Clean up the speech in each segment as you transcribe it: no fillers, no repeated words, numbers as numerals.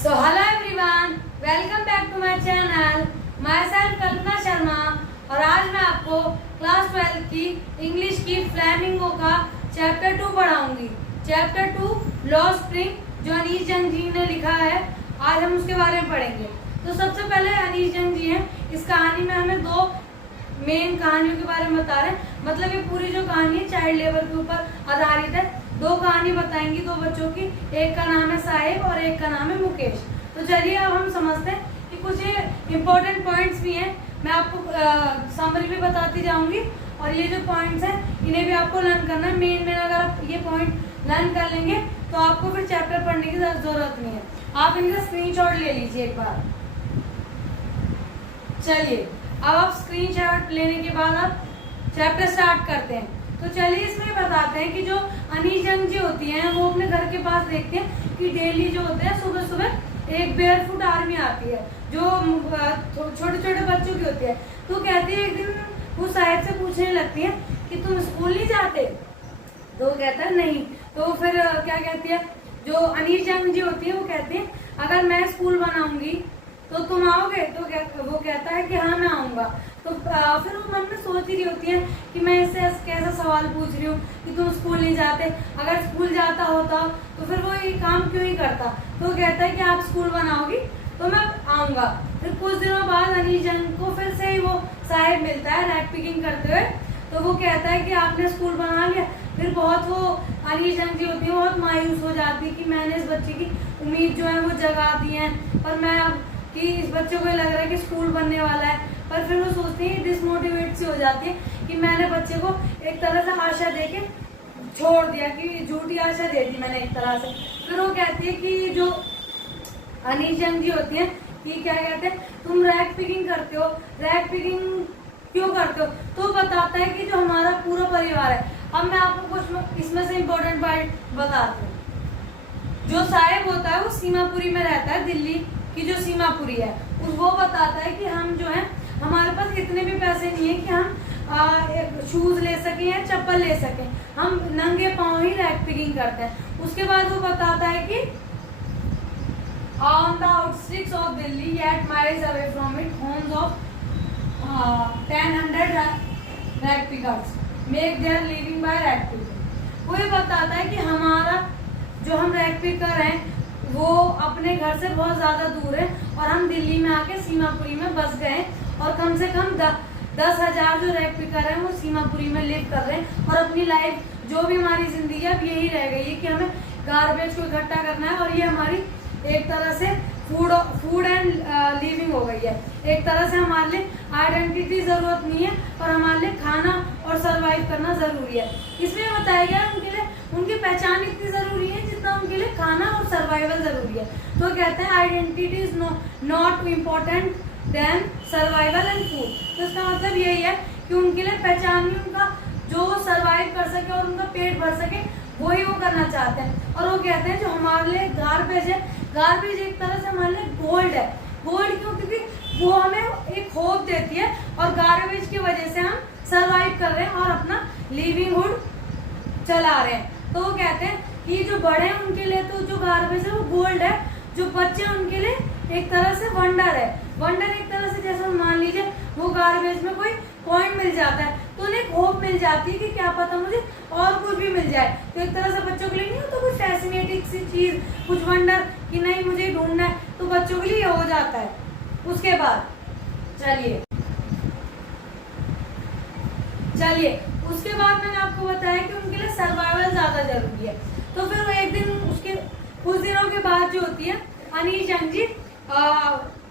So hello everyone, welcome back to my channel. Myself कल्पना शर्मा और आज मैं आपको क्लास 12 की इंग्लिश की फ्लैमिंगो का चैप्टर 2 पढ़ाऊंगी। चैप्टर 2 लॉ स्प्रिंग जो अनीश जंग जी ने लिखा है, आज हम उसके बारे में पढ़ेंगे। तो सबसे पहले अनीश जंग जी हैं, इस कहानी में हमें दो मेन कहानियों के बारे में बता रहे हैं। मतलब ये पूरी जो कहानी है चाइल्ड लेबर के ऊपर आधारित है। दो कहानी बताएंगी दो बच्चों की, एक का नाम है साहिब और एक का नाम है मुकेश। तो चलिए अब हम समझते हैं कि कुछ ये इम्पोर्टेंट पॉइंट्स भी हैं, मैं आपको समरी भी बताती जाऊंगी और ये जो पॉइंट्स हैं इन्हें भी आपको लर्न करना है। मेन अगर आप ये पॉइंट लर्न कर लेंगे तो आपको फिर चैप्टर पढ़ने की जरूरत नहीं है। आप इनका स्क्रीनशॉट ले लीजिए एक बार। चलिए अब आप स्क्रीनशॉट लेने के बाद आप चैप्टर स्टार्ट करते हैं। तो चलिए इसमें बताते हैं कि जो अनीश जंग जी होती हैं वो अपने घर के पास देखते हैं कि डेली जो होते हैं सुबह सुबह एक बेयरफुट आर्मी आती है जो छोटे छोटे बच्चों की होती है। तो कहती है एक दिन वो साहिब से पूछने लगती है कि तुम स्कूल नहीं जाते? तो वो कहता है नहीं। तो फिर क्या कहती है जो अनीश जंग जी होती है वो कहती है अगर मैं स्कूल बनाऊंगी तो तुम आओगे? तो वो कहता है कि हाँ मैं आऊंगा। तो फिर वो मन में सोच ही रही होती है कि मैं इससे कैसा सवाल पूछ रही हूँ कि तुम स्कूल नहीं जाते, अगर स्कूल जाता होता तो फिर वो ये काम क्यों ही करता। तो वो कहता है कि आप स्कूल बनाओगी तो मैं आऊंगा। फिर कुछ दिनों बाद अनीश जंग को फिर से ही वो साहिब मिलता है रैक पिकिंग करते हुए। तो वो कहता है कि आपने स्कूल बना लिया। फिर बहुत वो अनीश जंग जी होती है बहुत मायूस हो जाती है कि मैंने इस बच्चे की उम्मीद जो है वो जगा दी है, पर मैं अब कि इस बच्चे को ये लग रहा है कि स्कूल बनने वाला है। पर फिर वो सोचती है डिसमोटिवेट सी हो जाती है कि मैंने बच्चे को एक तरह से आशा देके छोड़ दिया, कि झूठी आशा दे दी मैंने एक तरह से। फिर वो कहती है कि जो अनीश जंग जी होती है कि क्या कहते हैं तुम रैक पिकिंग करते हो, रैक पिकिंग क्यों करते हो? तो बताता है कि जो हमारा पूरा परिवार है। अब मैं आपको कुछ इसमें से इम्पोर्टेंट पॉइंट बताती हूँ। जो साहिब होता है वो सीमापुरी में रहता है, दिल्ली की जो सीमापुरी है वो बताता है कि हम जो है हमारे पास इतने भी पैसे नहीं है कि हम शूज ले सकें या चप्पल ले सकें, हम नंगे पांव ही रैक पिकिंग करते हैं। उसके बाद वो बताता है कि on the outskirts of Delhi eight miles away from it homes of 1000 rack pickers make their living by rack picking. वो ये बताता है कि हमारा जो हम रैक पिकर हैं वो अपने घर से बहुत ज्यादा दूर है और हम दिल्ली में आके सीमापुरी में बस गए और कम से कम 10,000 जो रैक पिकर हैं वो सीमापुरी में लिव कर रहे हैं और अपनी लाइफ जो भी हमारी जिंदगी है अब यही रह गई है कि हमें गार्बेज को इकट्ठा करना है और ये हमारी एक तरह से फूड एंड लिविंग हो गई है। एक तरह से हमारे लिए आइडेंटिटी जरूरत नहीं है और हमारे लिए खाना और सरवाइव करना जरूरी है। इसमें बताया गया उनके लिए उनकी पहचान इतनी जरूरी है जितना उनके लिए खाना और सर्वाइवल जरूरी है। तो कहते हैं identity is not important then survival and food. तो इसका मतलब यही है कि उनके लिए पहचान भी उनका जो सर्वाइव कर सके और उनका पेट भर सके वही वो करना चाहते हैं। और वो कहते हैं जो हमारे लिए गार्बेज है, गार्बेज एक तरह से हमारे लिए गोल्ड है। गोल्ड क्यों? क्योंकि वो हमें एक होप देती है और गार्बेज की वजह से हम सर्वाइव कर रहे हैं और अपना लिविंगहुड चला रहे हैं। तो वो कहते हैं कि जो बड़े हैं उनके लिए तो जो गार्बेज है वो गोल्ड है, जो बच्चे उनके लिए एक तरह से वंडर है। वंडर एक तरह से जैसे मान लीजिए वो गार्बेज में कोई पॉइंट मिल जाता है तो उन्हें होप मिल जाती है कि क्या पता मुझे और कुछ भी मिल जाए। तो एक तरह से बच्चों के लिए नहीं होता कुछ फैसिनेटिंग सी चीज, कुछ वंडर कि नहीं मुझे ढूंढना है, तो बच्चों के लिए हो जाता है। उसके बाद चलिए उसके बाद मैंने आपको बताया कि उनके लिए सर्वाइवल ज्यादा जरूरी है। तो फिर वो एक दिन उसके कुछ दिनों के बाद जो होती है अनीश जंग जी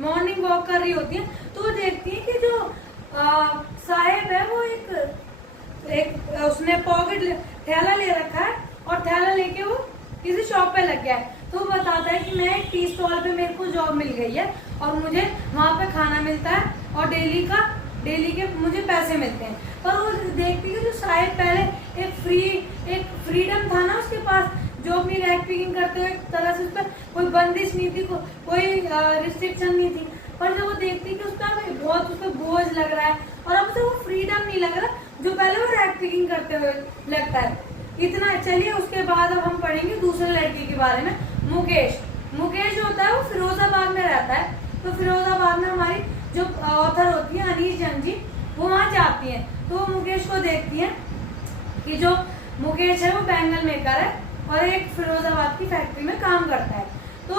मॉर्निंग वॉक कर रही होती है तो वो देखती है कि जो साहिब है वो एक उसने पॉकेट थैला ले रखा है और थैला लेके वो किसी शॉप पे लग गया है। तो वो बताता है कि मैं एक टी स्टॉल पे मेरे को जॉब मिल गई है और मुझे वहां पे खाना मिलता है और डेली के मुझे पैसे मिलते हैं। पर वो देखती है जो साहिब पहले एक फ्रीडम था ना उसके पास, जो अपनी रैक पिकिंग करते हुए एक तरह से उस पर कोई बंदिश नहीं थी, कोई रिस्ट्रिक्शन नहीं थी। पर जब वो देखती कि उसका बहुत उस पर बोझ लग रहा है और अब उसे वो फ्रीडम नहीं लग रहा जो पहले वो रैक पिकिंग करते हुए लगता है। इतना चलिए उसके बाद अब हम पढ़ेंगे दूसरे लड़के के बारे में, मुकेश। मुकेश जो होता है वो फिरोजाबाद में रहता है। तो फिरोजाबाद में हमारी जो ऑथर होती है अनीश जंग जी, वो वहां जाती है। तो वो मुकेश को देखती है कि जो मुकेश है वो बैंगल मेकर है और एक फिरोजाबाद की फैक्ट्री में काम करता है। तो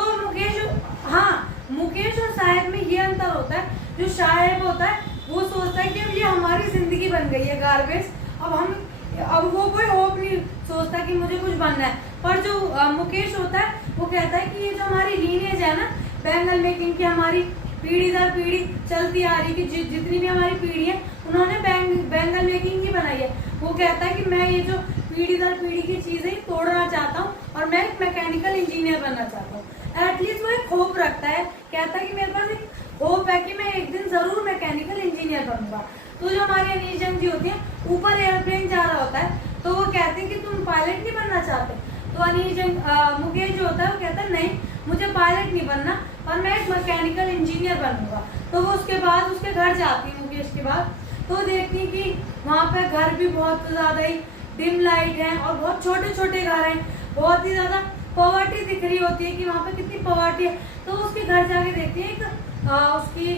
मुकेश और साहेब में ये अंतर होता है, जो साहेब होता है वो सोचता है कि अब ये हमारी जिंदगी बन गई है गार्बेज, अब वो कोई होप नहीं सोचता कि मुझे कुछ बनना है। पर जो मुकेश होता है वो कहता है कि ये जो हमारी लीनेज है ना बैंगल मेकिंग की, हमारी पीढ़ी दर पीढ़ी चलती आ रही, कि जितनी भी हमारी पीढ़ी है उन्होंने बैंगल मेकिंग ही बनाई है। वो कहता है कि मैं ये जो पीढ़ी दर पीढ़ी की चीजें तोड़ना चाहता हूँ और मैं एक मैकेनिकल इंजीनियर बनना चाहता हूँ। एटलीस्ट वो एक होप रखता है, कहता है कि मेरे पास एक होप है कि मैं एक दिन जरूर मैकेनिकल इंजीनियर बनूंगा। तो जो हमारी अनीश जंग जी होती है, ऊपर एयरप्लेन जा रहा होता है तो वो कहते हैं कि तुम पायलट नहीं बनना चाहते। तो अनीश जंग मुकेश जो होता है वो कहता है नहीं, मुझे पायलट नहीं बनना और मैं एक मैकेनिकल इंजीनियर बनूंगा। तो वो उसके बाद उसके घर जाती है मुकेश के बाद, तो देखती है कि वहाँ पे घर भी बहुत ज्यादा ही डिम लाइट है और बहुत छोटे छोटे घर हैं, बहुत ही ज्यादा पॉवर्टी दिख रही होती है कि वहाँ पे कितनी पॉवर्टी है। तो उसके घर जाके देखती है उसकी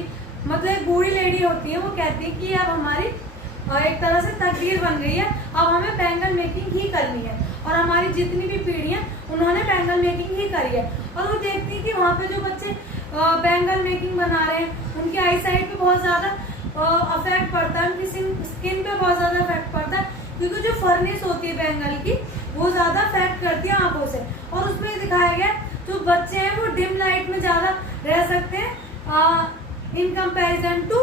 मतलब एक बूढ़ी लेडी होती है, वो कहती है कि अब हमारी एक तरह से तकदीर बन गई है, अब हमें बैंगल मेकिंग ही करनी है और हमारी जितनी भी पीढ़ी है उन्होंने बैंगल मेकिंग ही करी है। और वो देखती है कि वहाँ पे जो बच्चे बैंगल मेकिंग बना रहे हैं उनकी आई साइड पे बहुत ज्यादा अफेक्ट पड़ता है, उनकी स्किन पे बहुत ज्यादा इफेक्ट पड़ता है, क्योंकि जो फर्नेस होती है बैंगल की वो ज्यादा इफेक्ट करती है आंखों से। और उसमें दिखाया गया जो बच्चे हैं वो डिम लाइट में ज्यादा रह सकते हैं इन कंपैरिजन टू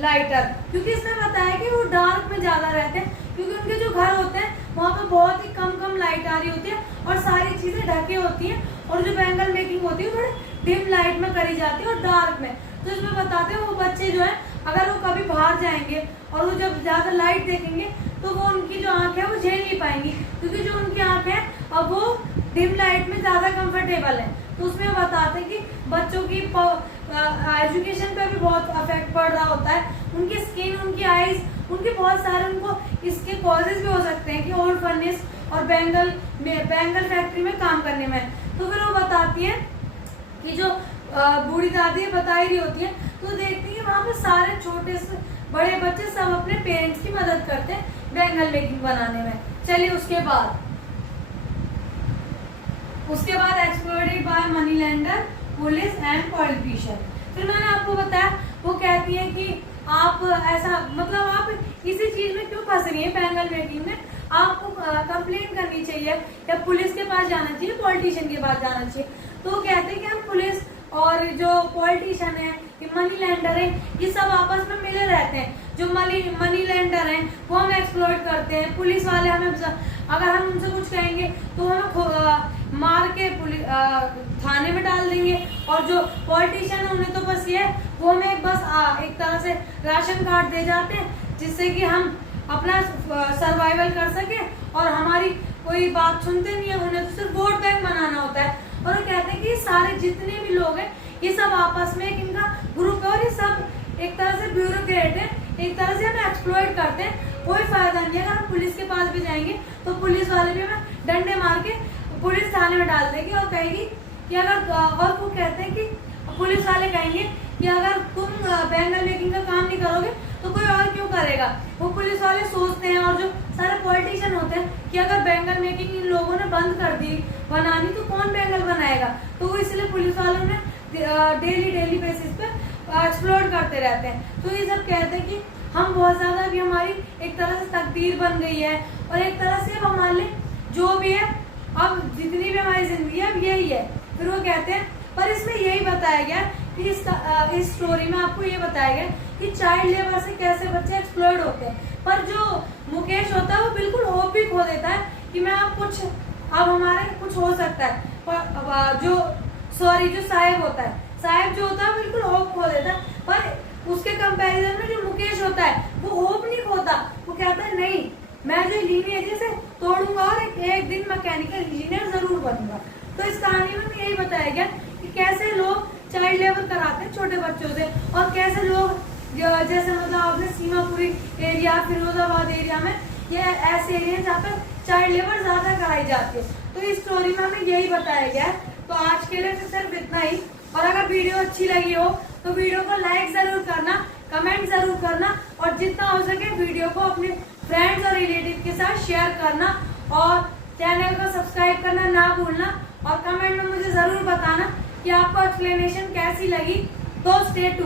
लाइटर, क्योंकि इसमें बताया कि वो डार्क में ज्यादा रहते हैं, क्योंकि उनके जो घर होते हैं वहाँ पे बहुत ही कम लाइट आ रही होती है और सारी चीजें ढकी होती हैं, और जो बैंगल मेकिंग होती है थोड़े डिम लाइट में करी जाती है और डार्क में। तो इसमें बताते हैं वो बच्चे जो है अगर वो कभी बाहर जाएंगे और वो जब ज्यादा लाइट देखेंगे तो वो उनकी जो आंख है वो झेल नहीं पाएंगी, क्योंकि जो उनकी आंख है अब वो डिम लाइट में ज्यादा कंफर्टेबल है। तो उसमें बताते हैं कि बच्चों की एजुकेशन पे भी बहुत अफेक्ट पड़ रहा होता है, उनकी स्किन, उनकी आईज, उनके बहुत सारे उनको इसके कॉजेज भी हो सकते हैं कि ओल्ड फर्नेस और बैंगल फैक्ट्री में काम करने में। तो फिर वो बताती है कि जो बूढ़ी दादी बता ही रही होती है, तो देखती है वहाँ पे सारे छोटे से बड़े बच्चे सब अपने पेरेंट्स की मदद करते हैं बैंगल मेकिंग बनाने में। चलिए उसके बाद exploited by money lender, police and politician. फिर मैंने आपको बताया वो कहती है कि आप ऐसा मतलब आप किसी चीज में क्यों फंस रही है बैंगल मेकिंग में, आपको कंप्लेन करनी चाहिए या पुलिस के पास जाना चाहिए, पॉलिटिशियन के पास जाना चाहिए। तो वो कहते हैं कि हम पुलिस और जो पॉलिटिशियन है, ये मनी लेंडर है, ये सब आपस में मिले रहते हैं। जो मनी लेंडर हैं वो हमें एक्सप्लॉइट करते हैं, पुलिस वाले हमें अगर हम उनसे कुछ कहेंगे तो हमें मार के थाने में डाल देंगे, और जो पॉलिटिशियन है उन्हें तो बस ये वो हमें एक तरह से राशन कार्ड दे जाते हैं जिससे कि हम अपना सर्वाइवल कर सके, और हमारी कोई बात सुनते नहीं है, उन्हें तो सिर्फ वोट बैंक बनाना होता है। और वो कहते हैं कि सारे जितने भी लोग हैं ये सब आपस में एक इनका ग्रुप है और ये सब एक तरह से ब्यूरोक्रेट है, एक तरह से हमें एक्सप्लॉइट करते हैं, कोई फायदा नहीं है। अगर हम पुलिस के पास भी जाएंगे तो पुलिस वाले भी हमें डंडे मार के पुलिस थाने में डाल देगी और कहेगी कि अगर, और वो कहते हैं कि पुलिस वाले कहेंगे कि अगर तुम बैंगल मेकिंग का काम नहीं करोगे तो कोई और क्यों करेगा। वो पुलिस वाले सोचते हैं, और जो सारे पॉलिटिशियन होते हैं कि अगर बैंगल मेकिंग इन लोगों ने बंद कर दी बनानी तो कौन बैंगल बनाएगा। तो वो इसलिए पुलिस वालों ने डेली बेसिस पे एक्सप्लोर करते रहते हैं। तो ये सब कहते हैं कि हम बहुत ज्यादा अभी हमारी एक तरह से तकदीर बन गई है, और एक तरह से अब हमारे लिए जो भी है अब जितनी भी हमारी जिंदगी है अब यही है। फिर वो कहते हैं, पर इसमें यही बताया गया कि इस स्टोरी में आपको ये बताया गया कि चाइल्ड लेबर से कैसे बच्चे एक्सप्लॉइट होते हैं। पर जो मुकेश होता है वो बिल्कुल होप भी खो देता है कि मैं अब हमारे कुछ हो सकता है। पर जो साहेब होता है, साहेब जो होता है बिल्कुल होप खो देता है, पर उसके कंपैरिजन में जो मुकेश होता है वो होप नहीं खोता, वो कहता है नहीं, मैं जो लीनिएज से तोड़ूंगा और एक दिन मैकेनिकल इंजीनियर जरूर बनूंगा। तो इस कहानी में यही बताया गया कि कैसे लोग चाइल्ड लेबर कराते हैं छोटे बच्चों से, और कैसे लोग जैसे मतलब आपने सीमापुरी एरिया, फिरोजाबाद एरिया में ये ऐसे एरिया जहाँ पर चाइल्ड लेबर ज्यादा कराई जाती है। तो इस स्टोरी में हमें यही बताया गया है तो आज के लिए तो सिर्फ इतना ही। और अगर वीडियो अच्छी लगी हो तो वीडियो को लाइक जरूर करना, कमेंट जरूर करना और जितना हो सके वीडियो को अपने फ्रेंड्स और रिलेटिव के साथ शेयर करना और चैनल को सब्सक्राइब करना ना भूलना। और कमेंट में मुझे जरूर बताना कि आपको एक्सप्लेनेशन कैसी लगी। तो स्टे ट्यून्ड।